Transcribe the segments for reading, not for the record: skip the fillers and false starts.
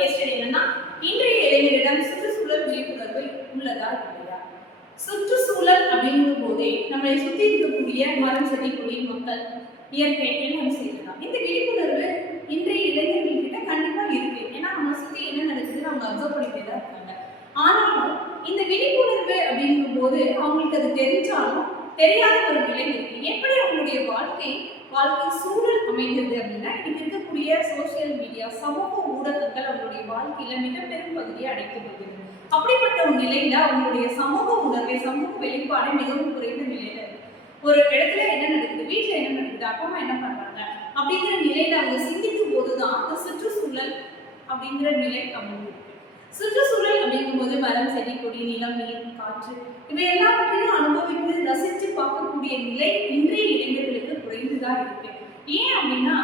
Case study என்னன்னா, இன்றைய இளைஞரிடம் சுற்றுச்சூழல் விழிப்புணர்வு உள்ளதா இல்லையா? சுற்றுச்சூழல் அப்படிங்கும் போதே நம்மளை சுற்றி இருக்கக்கூடிய மரம், செடி, கொடி, மக்கள், இயற்கை எல்லாம் செய்யலாம். இந்த விழிப்புணர்வு இன்றைய இளைஞர்கள் கிட்ட கண்டிப்பா இருக்கு. ஏன்னா நம்ம சுற்றி என்ன நடக்குதுன்னு அவங்க அப்சர்வ் பண்ணிட்டே தான் இருக்காங்க. ஆனாலும் இந்த விழிப்புணர்வு அப்படிங்கும் போது அவங்களுக்கு அது தெரிஞ்சாலும் தெரியாத ஒரு நிலை இருக்கு. எப்படி அவங்களுடைய வாழ்க்கை சூழல் அமைகிறது அப்படின்னா, இன்னைக்கு இருக்கக்கூடிய சோசியல் மீடியா, சமூக ஊடகங்கள் அவங்களுடைய வாழ்க்கையில மிக பெரும் பகுதியை அடைக்கப்படுகிறது. அப்படிப்பட்ட ஒரு நிலையில அவங்களுடைய சமூக உணர்வை, சமூக வெளிப்பாடு மிகவும் குறைந்த நிலையில இருக்கு. ஒரு இடத்துல என்ன நடக்குது, வீட்டுல என்ன நடக்குது, அப்பா அம்மா என்ன பண்றாங்க அப்படிங்கிற நிலையில அவங்க சிந்திக்கும் போதுதான் அந்த சுற்றுச்சூழல் அப்படிங்கிற நிலை அமைந்திருக்கு. சுற்றுச்சூழல் அப்படிங்கும் போது மரம், செடி, கொடி, நிலம், நீர், காற்று இவை எல்லாவற்றையும் அனுபவித்து ரசித்து பார்க்கக்கூடிய நிலை இன்றைய இளைஞர்களுக்கு குறைந்துதான் இருக்கு. ஏன் அப்படின்னா,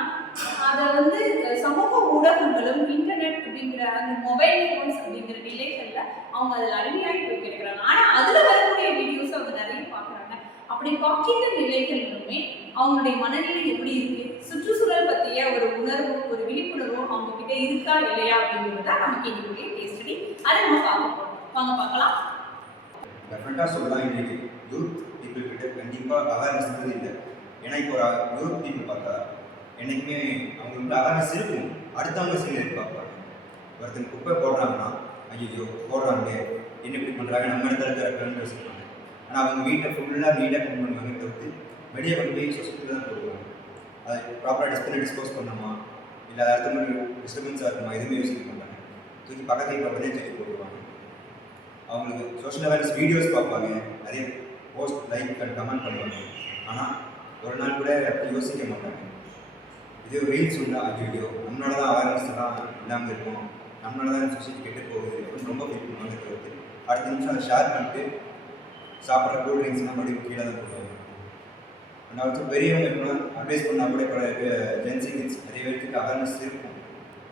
அதை சமூக ஊடகங்களும் இன்டர்நெட் அப்படிங்கிற அந்த மொபைல் போன்ஸ் அப்படிங்கிற நிலைகள்ல அவங்க அதில் அருமையாகி போய் கிடைக்கிறாங்க. ஆனா அதுல வரக்கூடிய வீடியோஸ் அவங்க நிறைய பார்க்குறாங்க. அப்படி பார்க்கின்ற நிலைகளுமே அவங்களுடைய மனநிலை எப்படி இருக்கு, சுற்றுச்சூழல் பற்றிய ஒரு உணர்வும் ஒரு விழிப்புணர்வும் அவங்க கிட்ட இருக்கா இல்லையா அப்படிங்கிறத நமக்கு இன்னைக்கு கேஸ் ஸ்டடி அதை நம்ம பார்க்க போறோம். வாங்க பார்க்கலாம். டெஃபினட்டாக சொல்லலாம், இன்னைக்கு யூத் பீப்புள் கிட்ட கண்டிப்பாக அவேர்னஸ் இல்லை. ஏன்னா இப்போ யூத் பீப்புள் பார்த்தா என்றைக்குமே அவங்களுக்கு அவேர்னஸ் இருக்கும். அடுத்தவங்க சீனில் எதிர்பார்ப்பாங்க. ஒருத்தங்க குப்பை போடுறாங்கன்னா ஐயோ போடுறாங்களே என்ன இப்படி பண்ணுறாங்க, நம்ம இடத்துல இருக்கிற யோசிப்பாங்க. ஆனால் அவங்க வீட்டை ஃபுல்லாக நீட்டாக க்ளீன் பண்ணுவாங்க. தவிர்த்து வெளியே கொண்டு போய் சொசைட்டியில் தான் போடுவாங்க. அதை ப்ராப்பராக டிஸ்போஸ் பண்ணாமா இல்லை அடுத்த மாதிரி டிஸ்டர்பன்ஸாக இருக்குமா எதுவுமே யோசிக்க மாட்டாங்க. தூக்கி பக்கத்துக்கு பக்கத்தே தூக்கி போடுவாங்க. அவங்களுக்கு சோஷியல் அவேர்னஸ் வீடியோஸ் பார்ப்பாங்க, நிறைய போஸ்ட் லைக் அண்ட் கமெண்ட் பண்ணுவாங்க. ஆனால் ஒரு நாள் கூட அப்படி யோசிக்க மாட்டாங்க. இது ஒரு ரீல்ஸ் உண்டா, ஐயோ நம்மளோட தான் அவேர்னஸ் எல்லாம் இல்லாமல் இருக்கும், நம்மளோட தான் சொசைட்டி கெட்டு போகுது அப்படின்னு ரொம்ப ஃபீல் பண்ணுவாங்க. தவிர்த்து அடுத்த நிமிஷம் அதை ஷேர் பண்ணிட்டு சாப்பிட்ற கூல் ட்ரிங்க்ஸ்லாம் மறுபடியும் கீழே தான் போடுவாங்க. ரெண்டாவது பெரியவங்க எப்படின்னா அட்வைஸ் பண்ணால் கூட இப்போ ஜென்சி கிட்ஸ் நிறைய பேருக்கு அவேர்னஸ் இருக்கும்.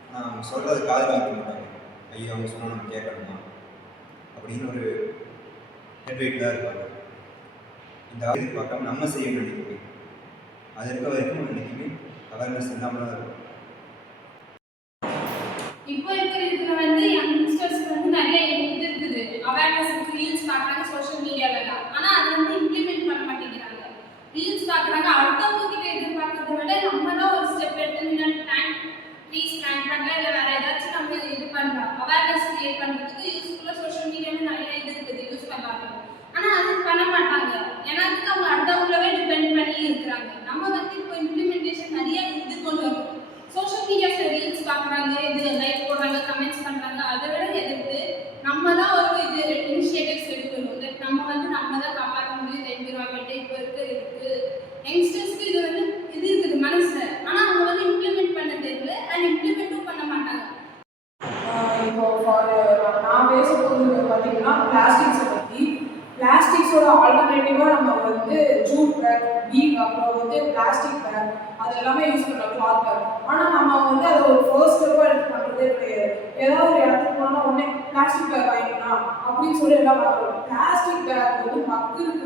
ஆனால் அவங்க சொல்கிறது காது வாங்க மாட்டாங்க. ஐயோ அவங்க சொன்னால் நம்ம கேட்கணுமா அப்படின்னு ஒரு ஹெட்வெயிட் தான் இருப்பாங்க. இந்த எதிர்பார்க்காம நம்ம செய்ய வேண்டியது அது இருக்க வரைக்கும் என்றைக்குமே அவேர்னஸ் இல்லாமல் தான் இருக்கும். இப்போ இருக்கிற இதுல யங்ஸ்டர்ஸ் நிறைய இது இருக்குது, அவேர்னஸ் ரீல்ஸ் பார்க்குறாங்க சோஷியல் மீடியாவில. ஆனால் அதை இம்ப்ளிமெண்ட் பண்ண மாட்டேங்கிறாங்க. ரீல்ஸ் பார்க்குறாங்க, அடுத்தவங்க கிட்ட எதிர்பார்க்கறத விட நம்ம தான் ஒரு ஸ்டெப் எடுத்து முன்னாடி ப்ளீஸ் பிளான் பண்ணல இல்லை வேற ஏதாச்சும் நம்ம இது பண்ணுறோம். அவேர்னஸ் கிரியேட் பண்ணுறதுக்கு யூஸ்ஃபுல்லாக சோஷியல் மீடியாவில் நிறைய இது இருக்குது, யூஸ் பண்ணாங்க. ஆனால் அது பண்ண மாட்டாங்க. ஏன்னா அதுக்கு அவங்க அடுத்தவங்களவே டிபெண்ட் பண்ணி இருக்கிறாங்க. நம்ம இப்போ இம்ப்ளிமெண்டேஷன் நிறைய இது கொண்டு வரும். சோஷியல் மீடியாஸில் ரீல்ஸ் பார்க்குறாங்க, இது லைக் போடுறாங்க, கமெண்ட்ஸ் பண்ணுறாங்க. அதை விட எதிர்த்து நம்ம தான் ஒரு இது இனிஷியேட்டிவ்ஸ் எடுக்கணும். நம்ம தான் காப்பாற்ற முடியும். என்விரான்மெண்ட் இப்போ இருக்குது யங்ஸ்டர்ஸ்க்கு இது இது இருக்குது மனசில். ஆனால் அவங்க இம்ப்ளிமெண்ட் பண்ண தெரியல அண்ட் இம்ப்ளிமெண்ட்டும் பண்ண மாட்டாங்க. இப்போ நான் பேசும்போது பார்த்தீங்கன்னா பிளாஸ்டிக்ஸை பற்றி, பிளாஸ்டிக்ஸோட ஆல்டர்னேட்டிவாக நம்ம ஜூட் பேக், அப்புறம் பிளாஸ்டிக் பேக் அது எல்லாமே யூஸ் பண்ணலாம், கிளாத் பேக். ஆனால் நம்ம அதை ஒரு ஃபர்ஸ்ட் ஸ்டெப்பாக எடுத்து பண்ணுறதே கிடையாது. ஏதாவது ஒரு இடத்துக்கு போனால் உடனே பிளாஸ்டிக் பேக் வாங்கிக்கலாம் அப்படின்னு சொல்லி எல்லாம் வாங்குறோம். பிளாஸ்டிக் பேக் மக்களுக்கு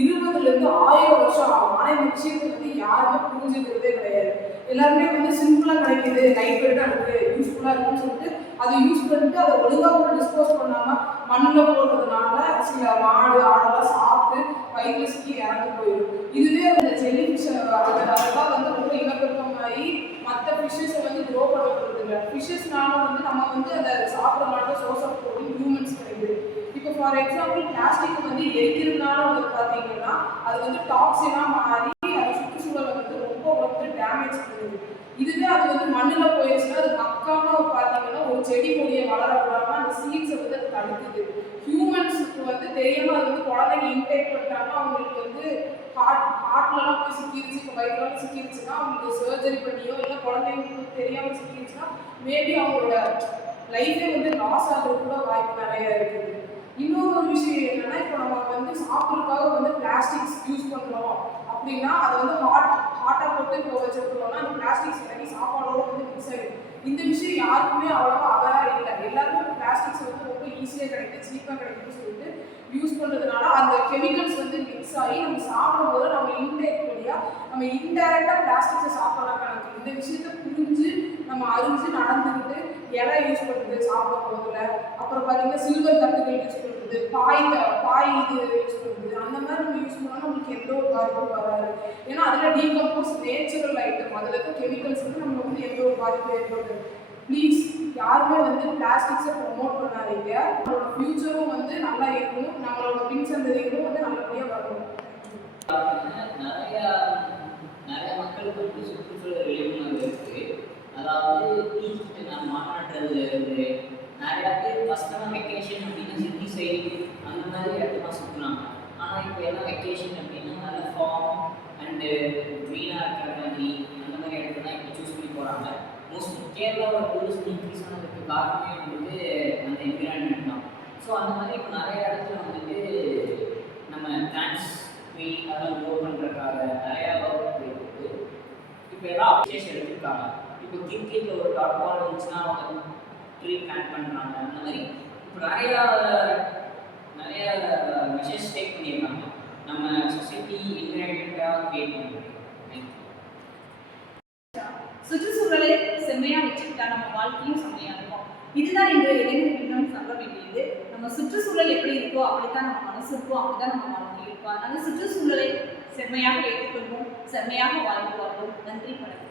20லேருந்து 1000 வருஷம் ஆகும். ஆனால் இந்த விஷயத்தை யாருமே புரிஞ்சுக்கிறதே கிடையாது. எல்லாருமே சிம்பிளாக கிடைக்கிது, லைட் வெயிட்டாக இருக்குது, யூஸ்ஃபுல்லாக இருக்குன்னு சொல்லிட்டு அதை யூஸ் பண்ணிட்டு அதை ஒழுங்காக கூட டிஸ்போஸ் பண்ணாமல் மண்ணில் போடுறதுனால சில மாடு ஆடெல்லாம் சாப்பிட்டு வயிற்றுல சிக்கி இறந்து போயிடும். இதுவே அந்த ஜெல்லி ஃபிஷ் அதெல்லாம் ரொம்ப இனப்பெருக்கமாகி மற்ற ஃபிஷ்ஷஸை க்ரோ பண்ண போகிறது இல்லை. ஃபிஷ்ஷஸ்னால நம்ம அதை சாப்பிட்றதுனால சோர்ஸ் ஆஃப் ப்ரோட்டீன் ஹியூமன்ஸ் கிடைக்குது. இப்போ ஃபார் எக்ஸாம்பிள் பிளாஸ்டிக் எரிக்கிறதுனால பார்த்தீங்கன்னா அது டாக்ஸினாக மாறி அது சுற்றுச்சூழலை ரொம்ப டேமேஜ் பண்ணுது. இதுவே அது மண்ணில் போயிடுச்சுன்னா அது மக்காம பார்த்தீங்கன்னா ஒரு செடி கொடியை வளர விடாமல் அந்த சீட்ஸை அது தடுக்குது. ஹியூமன்ஸுக்கு தெரியாமல் அது குழந்தைங்க இன்டேக் பண்ணிட்டாங்கன்னா அவங்களுக்கு ஹார்ட்லலாம் போய் சிக்கிடுச்சு, இப்போ வயிற்றுலாம் சிக்கிடுச்சுன்னா அவங்களுக்கு சர்ஜரி பண்ணியோ இல்லை குழந்தைங்களுக்கு தெரியாமல் சிக்கிடுச்சுன்னா மேபி அவங்களோட லைஃபே லாஸ் ஆகிறது கூட வாய்ப்பு நிறைய இருக்குது. இன்னொரு விஷயம் என்னன்னா, இப்போ நம்ம சாப்பிட்றதுக்காக பிளாஸ்டிக்ஸ் யூஸ் பண்ணுறோம் அப்படின்னா அதை ஹாட்டாக போட்டு இப்போ வச்சுருக்கோம்னா அந்த பிளாஸ்டிக்ஸ் இறங்கி சாப்பாடோட மிக்ஸ் ஆகிடும். இந்த விஷயம் யாருக்குமே அவ்வளோவா அவேராக இல்லை. எல்லாருமே பிளாஸ்டிக்ஸ் ரொம்ப ஈஸியாக கிடைக்குது, சீப்பாக கிடைக்குதுன்னு சொல்லிட்டு யூஸ் பண்ணுறதுனால அந்த கெமிக்கல்ஸ் மிக்ஸ் ஆகி நம்ம சாப்பிடும்போது நம்ம இன்டேக் வழியாக நம்ம இன்டைரக்டாக பிளாஸ்டிக்ஸை சாப்பிட்ற கணக்கு. இந்த விஷயத்தை புரிஞ்சு நம்ம அறிஞ்சு நடந்துக்கிட்டு இலை யூஸ் பண்ணுறது சாப்பிட போதில், அப்புறம் பார்த்தீங்கன்னா சில்வர் தட்டுகள் யூஸ் பண்ணுறது, பாய் இது யூஸ் பண்ணுறது, அந்த மாதிரி நம்ம யூஸ் பண்ணால் நம்மளுக்கு எந்த ஒரு பாதிப்பும் வராது. ஏன்னா அதில் டீகம்போஸ் நேச்சுரல் ஐட்டம், அதில் இருக்க கெமிக்கல்ஸ் வந்து நம்ம வந்து எந்த ஒரு பாதிப்பும் ஏற்படுது. ப்ளீஸ் யாருமே வந்து பிளாஸ்டிக்ஸை ப்ரொமோட் பண்ணாதீங்க. நம்மளோட ஃபியூச்சரும் வந்து நல்லா இருக்கணும், நம்மளோட பின்சந்ததிகளும் வந்து நல்லபடியாக வரணும். நிறைய மக்களுக்கு வந்து சுற்றுச்சூழல் விழிப்புணர்வு இருக்கு. அதாவது டீச்சிட்டு நான் மாநாட்டுறதுல இருந்து நிறைய பேர் ஃபஸ்ட்டெல்லாம் வெக்கேஷன் அப்படின்னா சிட்டி சைடு அந்த மாதிரி இடத்துல சுற்றுனாங்க. ஆனால் இப்போ எல்லாம் வெக்கேஷன் அப்படின்னா நல்ல ஃபார்ம் அண்டு க்ரீனாக இருக்கிற மாதிரி அந்த மாதிரி இடத்துல தான் இப்போ சூஸ் பண்ணி போகிறாங்க. மோஸ்ட்லி கேரளாவோட டூரிஸ்ட் இன்க்ரீஸ் ஆனதுக்கு காரணமே வந்து அந்த என்விரான்மெண்ட் தான். ஸோ அந்த மாதிரி இப்போ நிறைய இடத்துல வந்துட்டு நம்ம பிளான்ஸ் ட்ரீ அதெல்லாம் க்ரோ பண்ணுறதுக்காக நிறையா ஒர்க் போயிருக்கு. இப்போ எல்லாம் அப்ளிகேஷன் எடுத்துருக்காங்க. இப்போ கிரிக்கெட்டில் ஒரு டாட் பால் இருந்துச்சுன்னா அவங்க ட்ரீ பிளான் பண்ணுறாங்க. அந்த மாதிரி இப்போ நிறையா மெஷர்ஸ் டேக் பண்ணியிருக்காங்க. நம்ம சொசைட்டி என்விரான்மெண்ட்டாக க்ரியேட் பண்ணுறோம். சுற்றுச்சூழலை செம்மையாக வச்சுக்கிட்டா நம்ம வாழ்க்கையும் செம்மையாக இருக்கும். இதுதான் இன்று இளைஞர்களிடம் சொல்ல வேண்டியது. நம்ம சுற்றுச்சூழல் எப்படி இருக்கோ அப்படித்தான் நம்ம மனசு இருக்கும், அப்படிதான் நம்ம வாழ்க்கை இருக்கும். அதனால சுற்றுச்சூழலை செம்மையாக வைத்துக்கொள்வோம், செம்மையாக வாழ்ந்து வாழ்வோம். நன்றி, வணக்கம்.